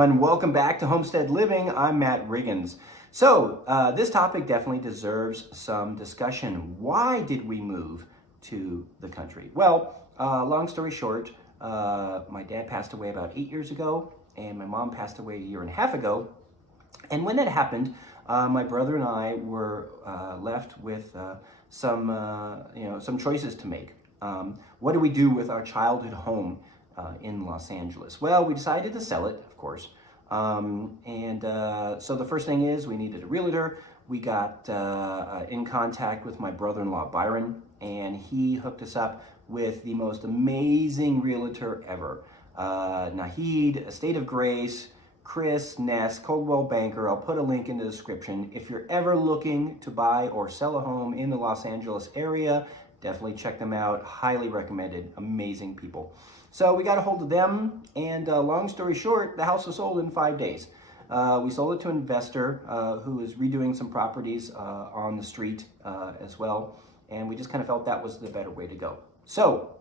everyone. Welcome back to Homestead Living. I'm Matt Riggins. So this topic definitely deserves some discussion. Why did we move to the country? Well, long story short, my dad passed away about 8 years ago, and my mom passed away a year and a half ago. And when that happened, my brother and I were left with some choices to make. What do we do with our childhood home in Los Angeles? Well, we decided to sell it, of course. So the first thing is we needed a realtor. We got in contact with my brother-in-law, Byron, and he hooked us up with the most amazing realtor ever. Nahid, Estate of Grace, Chris, Ness, Coldwell Banker. I'll put a link in the description. If you're ever looking to buy or sell a home in the Los Angeles area, definitely check them out. Highly recommended. Amazing people. So we got a hold of them, and long story short, the house was sold in 5 days. We sold it to an investor who is redoing some properties on the street as well, and we just kind of felt that was the better way to go. So,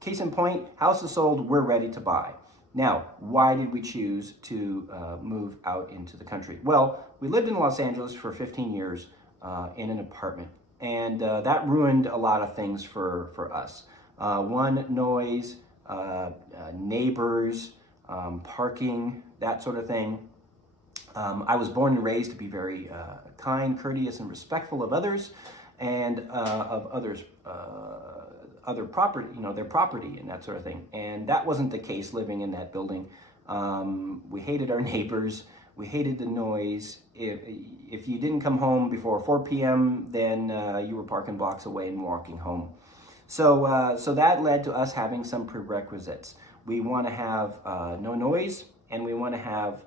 case in point, house is sold, we're ready to buy. Now, why did we choose to move out into the country? Well, we lived in Los Angeles for 15 years in an apartment, and that ruined a lot of things for us. One, noise, neighbors, parking, that sort of thing. I was born and raised to be very kind, courteous, and respectful of others, and of others' other property, their property and that sort of thing. And that wasn't the case living in that building. We hated our neighbors. We hated the noise. If you didn't come home before 4 p.m., then you were parking blocks away and walking home. So that led to us having some prerequisites. We want to have no noise, and we want to have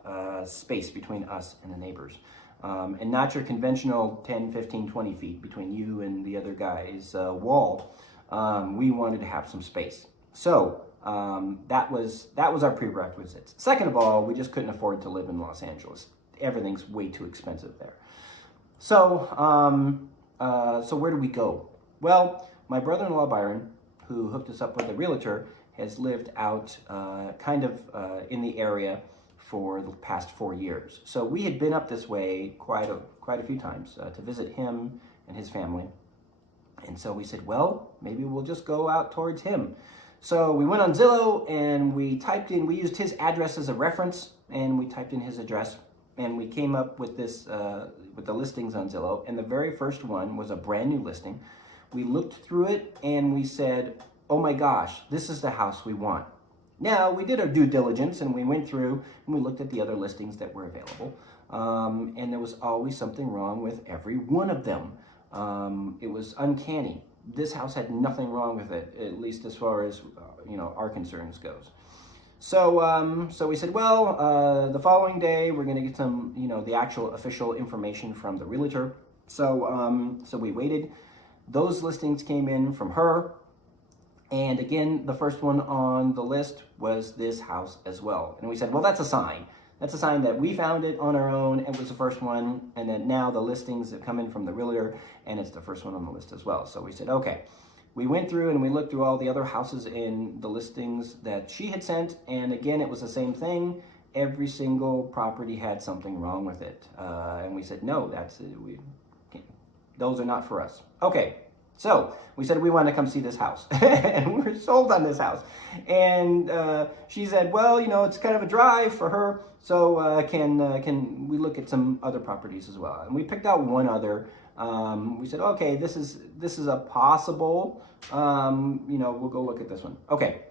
space between us and the neighbors. And not your conventional 10, 15, 20 feet between you and the other guy's wall. We wanted to have some space. So that was our prerequisites. Second of all, we just couldn't afford to live in Los Angeles. Everything's way too expensive there. So where do we go? Well, my brother-in-law, Byron, who hooked us up with a realtor, has lived out in the area for the past 4 years. So we had been up this way quite a few times to visit him and his family. And so we said, well, maybe we'll just go out towards him. So we went on Zillow and we used his address as a reference, and we typed in his address, and we came up with this, with the listings on Zillow. And the very first one was a brand new listing. We looked through it and we said, oh my gosh, this is the house we want. Now, we did our due diligence and we went through and we looked at the other listings that were available. And there was always something wrong with every one of them. It was uncanny. This house had nothing wrong with it, at least as far as our concerns goes. So we said, well, the following day we're going to get some, the actual official information from the realtor. So we waited. Those listings came in from her. And again, the first one on the list was this house as well. And we said, well, that's a sign. That's a sign that we found it on our own. It was the first one. And then now the listings that come in from the realtor, and it's the first one on the list as well. So we said, okay. We went through and we looked through all the other houses in the listings that she had sent. And again, it was the same thing. Every single property had something wrong with it. And we said, no, those are not for us. Okay, so we said we want to come see this house, and we were sold on this house. And she said, well, it's kind of a drive for her, so can we look at some other properties as well? And we picked out one other. We said, okay, this is a possible. We'll go look at this one. Okay.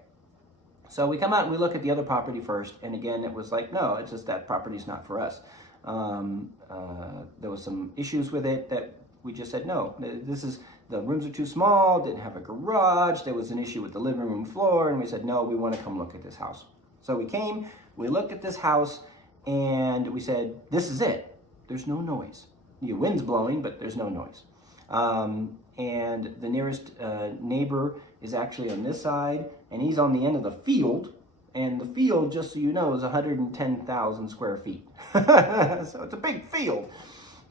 So we come out and we look at the other property first, and again, it was like, no, it's just that property's not for us. There was some issues with it that we just said, no, the rooms are too small, didn't have a garage, there was an issue with the living room floor, and we said, no, we want to come look at this house. So we came, we looked at this house, and we said, this is it. There's no noise. The wind's blowing, but there's no noise. And the nearest neighbor is actually on this side, and he's on the end of the field, and the field, just so you know, is 110,000 square feet. So it's a big field.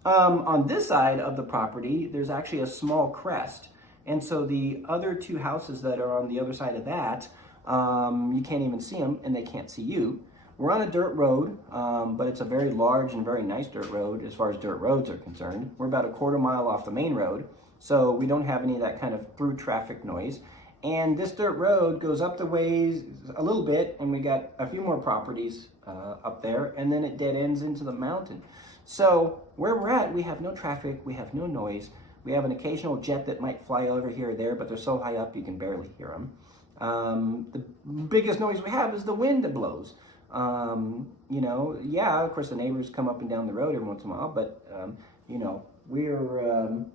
On this side of the property, there's actually a small crest. And so the other two houses that are on the other side of that, you can't even see them and they can't see you. We're on a dirt road, but it's a very large and very nice dirt road as far as dirt roads are concerned. We're about a quarter mile off the main road, so we don't have any of that kind of through traffic noise. And this dirt road goes up the ways a little bit, and we got a few more properties up there, and then it dead ends into the mountain. So where we're at, we have no traffic, we have no noise. We have an occasional jet that might fly over here or there, but they're so high up you can barely hear them. The biggest noise we have is the wind that blows. You know, yeah, of course the neighbors come up and down the road every once in a while, but you know, we're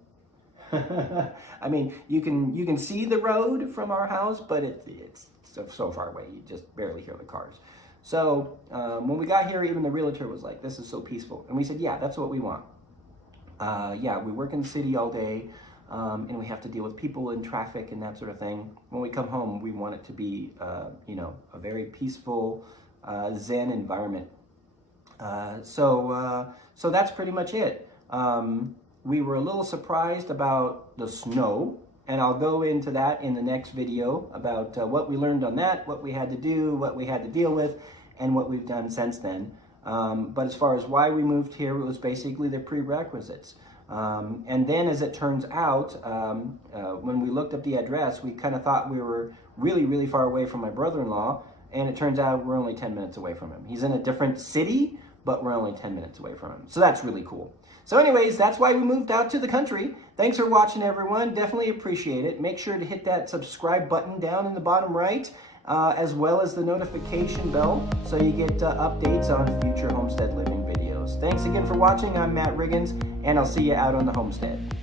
I mean, you can see the road from our house, but it's so far away you just barely hear the cars. So when we got here, even the realtor was like, "This is so peaceful," and we said, "Yeah, that's what we want." Yeah, we work in the city all day, and we have to deal with people and traffic and that sort of thing. When we come home, we want it to be, you know, a very peaceful, Zen environment. So that's pretty much it. We were a little surprised about the snow, and I'll go into that in the next video about what we learned on that, what we had to do, what we had to deal with, and what we've done since then. But as far as why we moved here, it was basically the prerequisites. And then as it turns out, when we looked up the address, we kind of thought we were really, really far away from my brother-in-law, and it turns out we're only 10 minutes away from him. He's in a different city, but we're only 10 minutes away from him. So that's really cool. So anyways, that's why we moved out to the country. Thanks for watching, everyone. Definitely appreciate it. Make sure to hit that subscribe button down in the bottom right, as well as the notification bell so you get updates on future homestead living videos. Thanks again for watching. I'm Matt Riggins, and I'll see you out on the homestead.